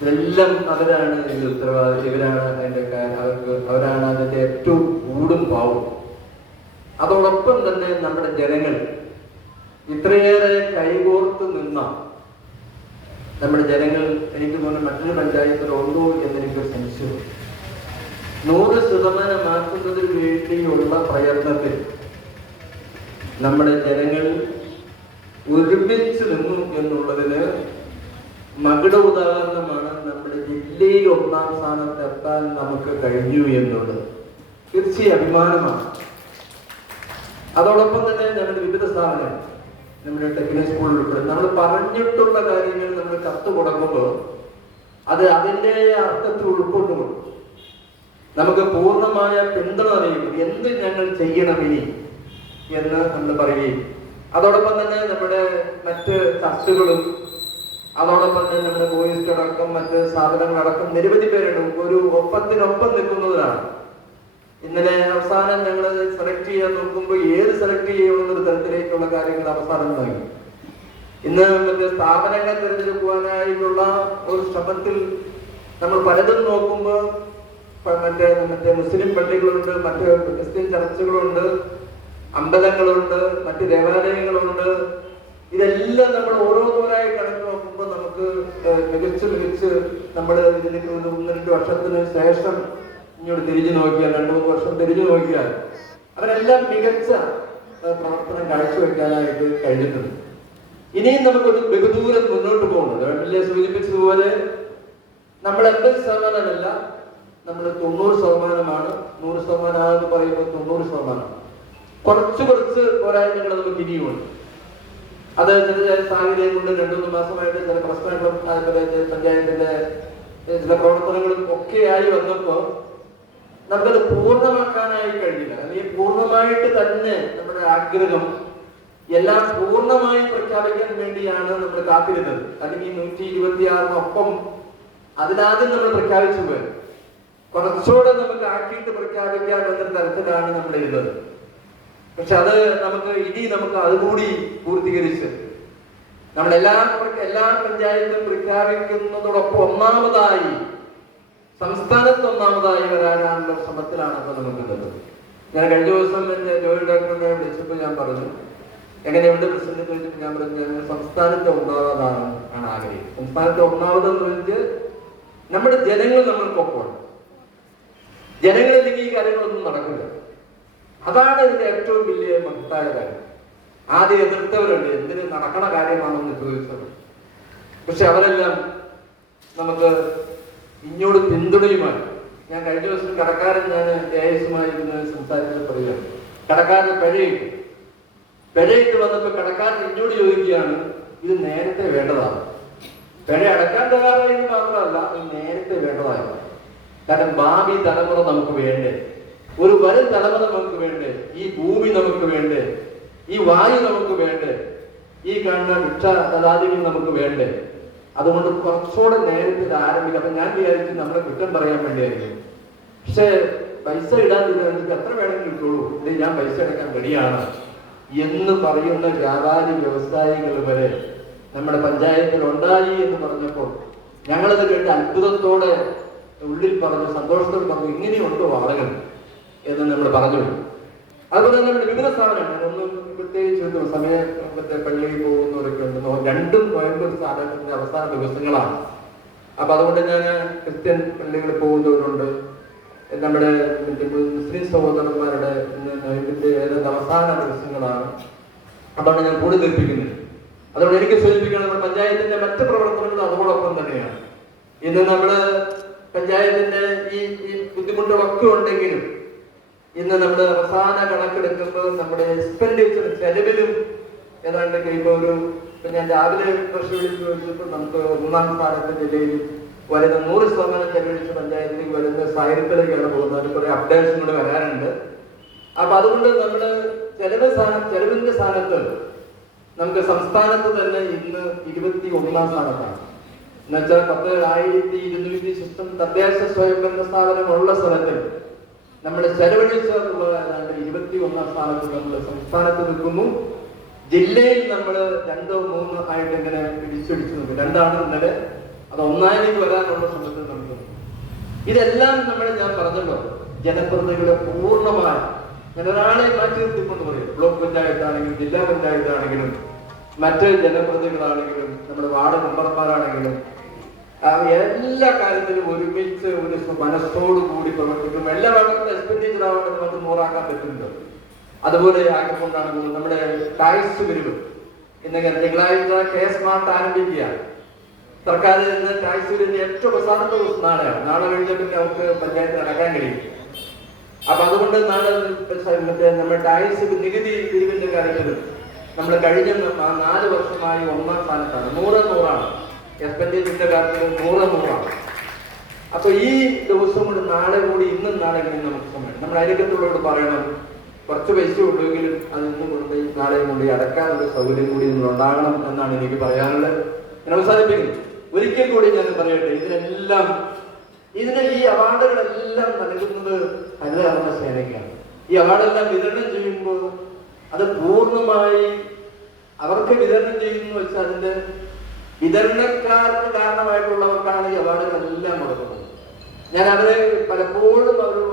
ഇതെല്ലാം അവരാണ് ഇതിന്റെ ഉത്തരവാദി, ഇവരാണ് അതിന്റെ അവരാണ് അതിന്റെ ഏറ്റവും കൂടും പാവും. അതോടൊപ്പം തന്നെ നമ്മുടെ ജനങ്ങൾ ഇത്രയേറെ കൈകോർത്ത് നിന്ന നമ്മുടെ ജനങ്ങൾ എനിക്ക് തോന്നുന്നു മറ്റൊരു പഞ്ചായത്തിലുണ്ടോ എന്നെനിക്കൊരു സംശയം. 100% മാറ്റുന്നതിന് വേണ്ടിയുള്ള പ്രയത്നത്തിൽ നമ്മുടെ ജനങ്ങൾ ഒരുമിച്ച് നിന്നു എന്നുള്ളതിന് മകുട ഉദാഹരണമാണ് നമ്മുടെ ജില്ലയിൽ 1ാം സ്ഥാനത്തെത്താൻ നമുക്ക് കഴിഞ്ഞു എന്നുള്ളത്. തീർച്ചയായും അഭിമാനമാണ്. അതോടൊപ്പം തന്നെ നമ്മുടെ വിവിധ സ്ഥാപനങ്ങൾ, നമ്മുടെ ടെക്നിക്കൽ സ്കൂൾ ഉൾപ്പെടെ നമ്മൾ പറഞ്ഞിട്ടുള്ള കാര്യങ്ങൾ നമ്മൾ കത്ത് കൊടുക്കുമ്പോൾ അത് അതിൻ്റെ അർത്ഥത്തിൽ ഉൾക്കൊണ്ടുകൊണ്ട് നമുക്ക് പൂർണ്ണമായ പിന്തുണ അറിയുന്നു. എന്ത് ഞങ്ങൾ ചെയ്യണം ഇനി എന്ന് നമ്മൾ പറയുകയും അതോടൊപ്പം തന്നെ നമ്മുടെ മറ്റ് ചർച്ചകളും അതോടൊപ്പം തന്നെ നമ്മുടെ ബോയ്സ് അടക്കം മറ്റ് സ്ഥാപനങ്ങളടക്കം നിരവധി പേരുണ്ട് ഒരു ഒപ്പത്തിനൊപ്പം നിൽക്കുന്നവരാണ്. ഇന്നലെ അവസാനം ഞങ്ങൾ സെലക്ട് ചെയ്യാൻ നോക്കുമ്പോൾ ഏത് സെലക്ട് ചെയ്യണമെന്നൊരു തരത്തിലേക്കുള്ള കാര്യങ്ങൾ അവസാനം നൽകി. ഇന്ന് മറ്റേ സ്ഥാപനങ്ങൾ തിരഞ്ഞെടുക്കുവാനായിട്ടുള്ള ഒരു ശ്രമത്തിൽ നമ്മൾ പലതും നോക്കുമ്പോൾ മറ്റേ മുസ്ലിം പള്ളികളുണ്ട്, മറ്റ് ക്രിസ്ത്യൻ ചർച്ചുകളുണ്ട്, അമ്പലങ്ങളുണ്ട്, മറ്റ് ദേവാലയങ്ങളുണ്ട്. ഇതെല്ലാം നമ്മൾ ഓരോന്നോരായി കണക്ക് നോക്കുമ്പോൾ നമുക്ക് മികച്ച് നമ്മൾ ഇതിന് 1-2 വർഷത്തിന് ശേഷം ഇങ്ങോട്ട് തിരിഞ്ഞു നോക്കിയാൽ, 2-3 വർഷം തിരിഞ്ഞു നോക്കിയാൽ അവരെല്ലാം മികച്ച പ്രവർത്തനം കാഴ്ചവെക്കാനായിട്ട് കഴിഞ്ഞിട്ടുണ്ട്. ഇനിയും നമുക്കൊരു ബഹുദൂരം മുന്നോട്ട് പോകുന്നത് വലിയ സൂചിപ്പിച്ചതുപോലെ നമ്മൾ 80%, നമ്മൾ 90%. 100% എന്ന് പറയുമ്പോൾ 90%. കുറച്ച് പോരായ്മകൾ നമുക്ക് ഇനിയുമുണ്ട്. അത് ചില സാഹചര്യം കൊണ്ട് 2-3 മാസമായിട്ട് ചില പ്രശ്നങ്ങളും അതുപോലെ പഞ്ചായത്തിന്റെ ചില പ്രവർത്തനങ്ങളും ഒക്കെയായി വന്നപ്പോൾ നമുക്കത് പൂർണ്ണമാക്കാനായി കഴിഞ്ഞില്ല. അല്ലെങ്കിൽ പൂർണ്ണമായിട്ട് തന്നെ നമ്മുടെ ആഗ്രഹം എല്ലാം പൂർണ്ണമായി പ്രഖ്യാപിക്കാൻ വേണ്ടിയാണ് നമ്മൾ കാത്തിരുന്നത്. അല്ലെങ്കിൽ 126 അതിനാദ്യം നമ്മൾ പ്രഖ്യാപിച്ചു പോയി. കുറച്ചുകൂടെ നമുക്ക് ആക്കിയിട്ട് പ്രഖ്യാപിക്കാൻ എന്ന തരത്തിലാണ് നമ്മൾ ഇരുന്നത്. പക്ഷെ അത് ഇനി നമുക്ക് അതുകൂടി പൂർത്തീകരിച്ച് നമ്മളെല്ലാ പഞ്ചായത്തും പ്രഖ്യാപിക്കുന്നതോടൊപ്പം ഒന്നാമതായി സംസ്ഥാനത്ത് ഒന്നാമതായി വരാനുള്ള ശ്രമത്തിലാണ് ഇപ്പൊ നമുക്കുള്ളത്. ഞാൻ കഴിഞ്ഞ ദിവസം എന്റെ ജോലി ഡോക്ടറിനെ വിളിച്ചപ്പോൾ ഞാൻ പറഞ്ഞു, എങ്ങനെയുണ്ട് പ്രസിഡന്റ് ചോദിച്ചപ്പോൾ ഞാൻ പറഞ്ഞു, ഞാൻ സംസ്ഥാനത്തെ ഒന്നാമതാണ് ആഗ്രഹിക്കുന്നത്. സംസ്ഥാനത്തെ ഒന്നാമതെന്ന് വെച്ച് നമ്മുടെ ജനങ്ങൾ നമ്മൾക്കൊപ്പമാണ്. ജനങ്ങളില്ലെങ്കിൽ ഈ കാര്യങ്ങളൊന്നും നടക്കില്ല. അതാണ് ഇതിന്റെ ഏറ്റവും വലിയ മഹത്തായ കാര്യം. ആദ്യം എതിർത്തവരുണ്ട്, എന്തിന് നടക്കണ കാര്യമാണെന്ന് ചോദിച്ചത്. പക്ഷെ അവരെല്ലാം നമുക്ക് ഇങ്ങോട്ട് പിന്തുണയുമായി. ഞാൻ കഴിഞ്ഞ ദിവസം കടക്കാരൻ ഞാൻ AIS-മായി സംസാരിച്ചത് പറയുകയാണ്, കടക്കാരന് പിഴയിട്ട് വന്നപ്പോൾ കടക്കാരൻ ഇങ്ങോട്ട് ചോദിക്കുകയാണ്, ഇത് നേരത്തെ വേണ്ടതാണ്. പിഴ അടക്കാൻ തയ്യാറായെന്ന് മാത്രമല്ല, ഇത് നേരത്തെ വേണ്ടതാണ്. കാരണം ഭാവി തലമുറ നമുക്ക് വേണ്ടേ, ഒരു വരും തലമുറ നമുക്ക് വേണ്ടേ, ഈ ഭൂമി നമുക്ക് വേണ്ടേ, ഈ വായു നമുക്ക് വേണ്ടേ, ഈ കാണുന്ന വൃക്ഷലതാദികൾ നമുക്ക് വേണ്ടേ. അതുകൊണ്ട് കുറച്ചുകൂടെ നേരത്തെ ആരംഭിക്കും. അപ്പൊ ഞാൻ വിചാരിച്ചു നമ്മളെ കുറ്റം പറയാൻ വേണ്ടിയായിരിക്കും. പക്ഷെ പൈസ ഇടാൻ തീരുമാനിച്ചിട്ട് എത്ര വേണമെങ്കിലും ഇട്ടോളൂ, ഇത് ഞാൻ പൈസ അടയ്ക്കാൻ റെഡിയാണ് എന്ന് പറയുന്ന വ്യാപാരി വ്യവസായികൾ വരെ നമ്മുടെ പഞ്ചായത്തിൽ ഉണ്ടായി എന്ന് പറഞ്ഞപ്പോൾ ഞങ്ങളത് കേട്ട് അത്ഭുതത്തോടെ ഉള്ളിൽ പറഞ്ഞു, സന്തോഷത്തോടെ പറഞ്ഞു, ഇങ്ങനെയുണ്ടോ ആളുകൾ എന്ന് നമ്മൾ പറഞ്ഞു. അതുപോലെ തന്നെ നമ്മുടെ വിവിധ സ്ഥാപനങ്ങൾ ഒന്നും പ്രത്യേകിച്ച് സമയത്തെ പള്ളിയിൽ പോകുന്നവരൊക്കെ ഉണ്ട്. 2 നോയമ്പ് സ്ഥാപനത്തിന്റെ അവസാന ദിവസങ്ങളാണ്. അപ്പൊ അതുകൊണ്ട് ഞാൻ ക്രിസ്ത്യൻ പള്ളികളിൽ പോകുന്നവരുണ്ട്, നമ്മുടെ മുസ്ലിം സഹോദരന്മാരുടെ നോയമ്പിന്റെ അവസാന ദിവസങ്ങളാണ്. അതാണ് ഞാൻ കൂടി ധരിപ്പിക്കുന്നത്. അതുകൊണ്ട് എനിക്ക് സൂചിപ്പിക്കണം, നമ്മുടെ പഞ്ചായത്തിന്റെ മറ്റ് പ്രവർത്തനങ്ങളും അതോടൊപ്പം തന്നെയാണ്. ഇന്ന് നമ്മുടെ പഞ്ചായത്തിന്റെ ഈ ബുദ്ധിമുട്ടുകളൊക്കെ ഉണ്ടെങ്കിലും ഇന്ന് നമ്മുടെ അവസാന കണക്കെടുക്കുമ്പോൾ നമ്മുടെ എക്സ്പെൻഡിച്ചർ ചെലവിലും ഏതാണ്ട് ഇപ്പൊ ഞാൻ രാവിലെ കുറച്ച് ചോദിച്ചപ്പോൾ നമുക്ക് 1ാം സ്ഥാനത്തെ ജില്ലയിൽ വരുന്ന 100% ചെലവഴിച്ച് പഞ്ചായത്തിലേക്ക് വരുന്ന 1000-ലേക്കാണ് പോകുന്നത്. അതിൽ കുറെ അപ്ഡേഷൻ കൂടെ വരാനുണ്ട്. അപ്പൊ അതുകൊണ്ട് നമ്മള് ചെലവിന്റെ സ്ഥാനത്ത് നമുക്ക് സംസ്ഥാനത്ത് തന്നെ ഇന്ന് 21ാം സ്ഥാനത്താണ്. എന്നുവെച്ചാൽ 10,200 സിസ്റ്റം തദ്ദേശ സ്വയംഭരണ സ്ഥാപനമുള്ള സ്ഥലത്തിൽ നമ്മുടെ ചെലവഴിച്ചുള്ള 21ാം സ്ഥാനത്ത് നമ്മൾ സംസ്ഥാനത്ത് നിൽക്കുന്നു. ജില്ലയിൽ നമ്മൾ 2-3 ആയിട്ട് ഇങ്ങനെ പിടിച്ചടിച്ചു നിൽക്കും. 2 ഇന്നലെ, അത് ഒന്നായിലേക്ക് വരാനുള്ള സമയത്ത് നമുക്ക് ഇതെല്ലാം ഞാൻ പറഞ്ഞല്ലോ, ജനപ്രതിനിധികളെ പൂർണ്ണമായ ഞാൻ ഒരാളെ മാറ്റി നിർത്തിക്കൊണ്ട് പറയും. ബ്ലോക്ക് പഞ്ചായത്താണെങ്കിലും ജില്ലാ പഞ്ചായത്താണെങ്കിലും മറ്റ് ജനപ്രതിനിധികളാണെങ്കിലും നമ്മുടെ വാർഡ് മെമ്പർമാരാണെങ്കിലും എല്ലാ കാര്യത്തിലും ഒരുമിച്ച് ഒരു മനസ്സോടു കൂടി പ്രവർത്തിക്കും. എല്ലാ വാർഡിലും എക്സ്പെൻഡിച്ചർ ആവേണ്ടത് നമുക്ക് 100 പറ്റുന്നുണ്ട്. അതുപോലെ ആക്കിക്കൊണ്ടാണ് നമ്മുടെ ടാക്സ് പിരിവ് ഇന്ന് തിങ്കളാഴ്ച കേസ് മാർട്ട് ആരംഭിക്കുക. സർക്കാർ ഇന്ന് ടാക്സ് പിരിവിന്റെ ഏറ്റവും പ്രധാനപ്പെട്ട ദിവസം നാളെയാണ്. നാളെ കഴിഞ്ഞ പിന്നെ അവർക്ക് പഞ്ചായത്ത് നടക്കാൻ കഴിയും. അപ്പൊ അതുകൊണ്ട് നാളെ നമ്മുടെ ടാക്സ് നികുതി പിരിവിന്റെ കാര്യത്തിൽ നമ്മൾ കഴിഞ്ഞ 4 വർഷമായി 1ാം സ്ഥാനത്താണ്. 100-100 എക്സ്പെൻഡിച്ചറിന്റെ കാര്യത്തിൽ 100-100. അപ്പൊ ഈ ദിവസം കൊണ്ട് നാളെ കൂടി ഇന്നും നാളെ കൂടി നമുക്ക് സമയം നമ്മുടെ അയൽക്കത്തുള്ളവരോട് പറയണം, കുറച്ച് പൈസ ഉള്ളെങ്കിലും അത് ഇന്നും കൊണ്ട് നാളെയും കൊണ്ട് അടക്കാനുള്ള സൗകര്യം കൂടി നിങ്ങൾ ഉണ്ടാകണം എന്നാണ് എനിക്ക് പറയാനുള്ളത്. ഞാൻ അവസാനിപ്പിക്കുന്നു. ഒരിക്കൽ കൂടി ഞാൻ പറയട്ടെ, ഈ അവാർഡുകളെല്ലാം നൽകുന്നത് ഹരിതകർമ്മ സേനയ്ക്കാണ്. ഈ അവാർഡെല്ലാം വിതരണം ചെയ്യുമ്പോൾ അത് പൂർണ്ണമായി അവർക്ക് വിതരണം ചെയ്യുന്നു വെച്ചാൽ അതിന്റെ വിതരണക്കാർക്ക് കാരണമായിട്ടുള്ളവർക്കാണ് ഈ അവാർഡുകളെല്ലാം കൊടുക്കുന്നത്. ഞാൻ അവരെ പലപ്പോഴും അവരോട്